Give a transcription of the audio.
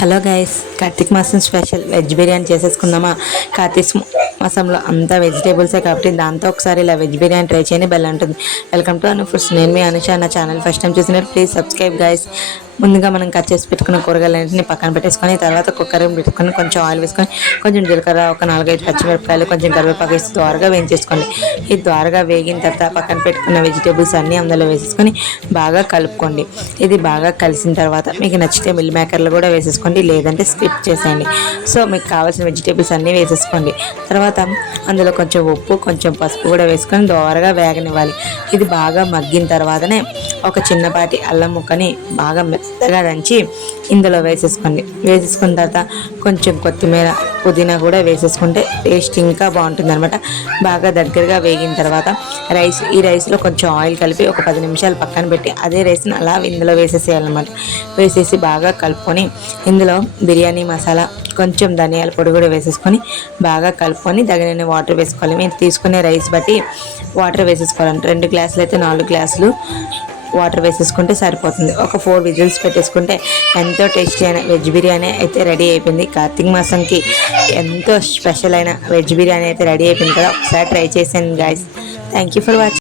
Hello guys Karthik మాసం special veg biryani చేసేసుకుందామా? కార్తీక్ మాసంలో అంతా వెజిటేబుల్సే కాబట్టి దాంతో ఒకసారి ఇలా వెజ్ బిర్యానీ ట్రై చేయని బెల్ ఉంటుంది. వెల్కమ్ టు అను ఫుడ్స్ నేను మీ అనుష నా ఛానల్ ఫస్ట్ టైం చూసినట్టు ప్లీజ్ సబ్స్క్రైబ్ గైస్ ముందుగా మనం కట్ చేసి పెట్టుకున్న కూరగాయలన్నింటిని పక్కన పెట్టేసుకొని తర్వాత కుక్కర్ పెట్టుకొని కొంచెం ఆయిల్ వేసుకొని కొంచెం జీలకర్ర ఒక నాలుగైదు పచ్చిమిరపకాయలు కొంచెం కరివేపాకు వేసి ద్వారగా వేయించేసుకోండి. ఈ ద్వారగా వేగిన తర్వాత పక్కన పెట్టుకున్న వెజిటేబుల్స్ అన్నీ అందులో వేసేసుకొని బాగా కలుపుకోండి. ఇది బాగా కలిసిన తర్వాత మీకు నచ్చితే మిల్ మేకర్లు కూడా వేసేసుకోండి లేదంటే స్కిప్ చేసేయండి. సో మీకు కావాల్సిన వెజిటేబుల్స్ అన్నీ వేసేసుకోండి. తర్వాత అందులో కొంచెం ఉప్పు కొంచెం పసుపు కూడా వేసుకొని దోరగా వేగనివ్వాలి. ఇది బాగా మగ్గిన తర్వాతనే ఒక చిన్నపాటి అల్లం ముక్కని బాగా మెత్తగా దంచి ఇందులో వేసేసుకోండి. వేసేసుకున్న తర్వాత కొంచెం కొత్తిమీర పుదీనా కూడా వేసేసుకుంటే టేస్ట్ ఇంకా బాగుంటుంది అనమాట బాగా దగ్గరగా వేగిన తర్వాత రైస్ ఈ రైస్లో కొంచెం ఆయిల్ కలిపి ఒక పది నిమిషాలు పక్కన పెట్టి అదే రైస్ని అలా ఇందులో వేసేసేయాలన్నమాట. వేసేసి బాగా కలుపుకొని ఇందులో బిర్యానీ మసాలా కొంచెం ధనియాల పొడి కూడా వేసేసుకొని బాగా కలుపుకొని తగినన్ని వాటర్ వేసుకోవాలి. మీరు తీసుకునే రైస్ బట్టి వాటర్ వేసేసుకోవాలంటే. రెండు గ్లాసులు అయితే నాలుగు గ్లాసులు వాటర్ వేసేసుకుంటే సరిపోతుంది. ఒక ఫోర్ విజిల్స్ పెట్టేసుకుంటే ఎంతో టేస్టీ అయిన వెజ్ బిర్యానీ అయితే రెడీ అయిపోయింది. కార్తీక మాసంకి ఎంతో స్పెషల్ అయిన వెజ్ బిర్యానీ అయితే రెడీ అయిపోయింది కదా. ఒకసారి ట్రై చేసాను guys thank you for watching